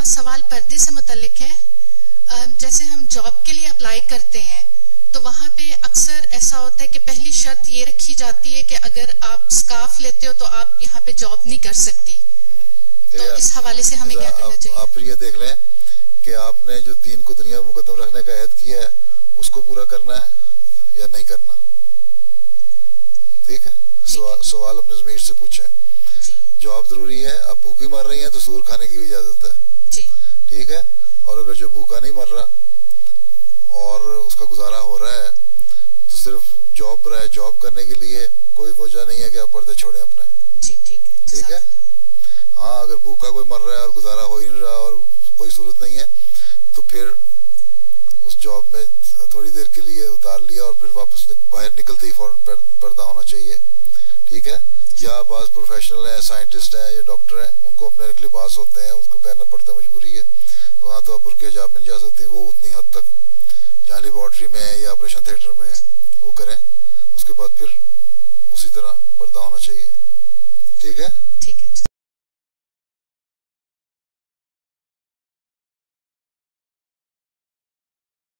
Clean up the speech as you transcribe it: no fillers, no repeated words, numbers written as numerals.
मेरा सवाल पर्दे से मुतल्लिक है। जैसे हम जॉब के लिए अप्लाई करते हैं तो वहाँ पे अक्सर ऐसा होता है कि पहली शर्त ये रखी जाती है कि अगर आप स्कार्फ लेते हो तो आप यहाँ पे जॉब नहीं कर सकती। तो इस हवाले से हमें क्या करना चाहिए? आप ये देख लें कि आपने जो दीन को दुनिया में मुकद्दम रखने का अहद किया है उसको पूरा करना है या नहीं करना। ठीक है, सवाल अपने ज़मीर से पूछें। जॉब जरूरी है, आप भूखी मर रही हैं तो सूर खाने की इजाजत है जी। ठीक है, और अगर जो भूखा नहीं मर रहा और उसका गुजारा हो रहा है तो सिर्फ जॉब करने के लिए कोई वजह नहीं है कि आप पर्दे छोड़ें अपने जी। ठीक है, हाँ अगर भूखा कोई मर रहा है और गुजारा हो ही नहीं रहा और कोई सूरत नहीं है तो फिर उस जॉब में थोड़ी देर के लिए उतार लिया और फिर वापस बाहर निकलते ही फौरन पर्दा होना चाहिए। ठीक है, या बाज़ प्रोफेशनल हैं, साइंटिस्ट हैं या डॉक्टर हैं, उनको अपने लिबास होते हैं उसको पहनना पड़ता है, मजबूरी है। वहाँ तो आप बुर्के हिजाब में नहीं जा सकती, वो उतनी हद तक जहाँ लेबॉर्ट्री में है या ऑपरेशन थिएटर में है वो करें, उसके बाद फिर उसी तरह पर्दा होना चाहिए। ठीक है।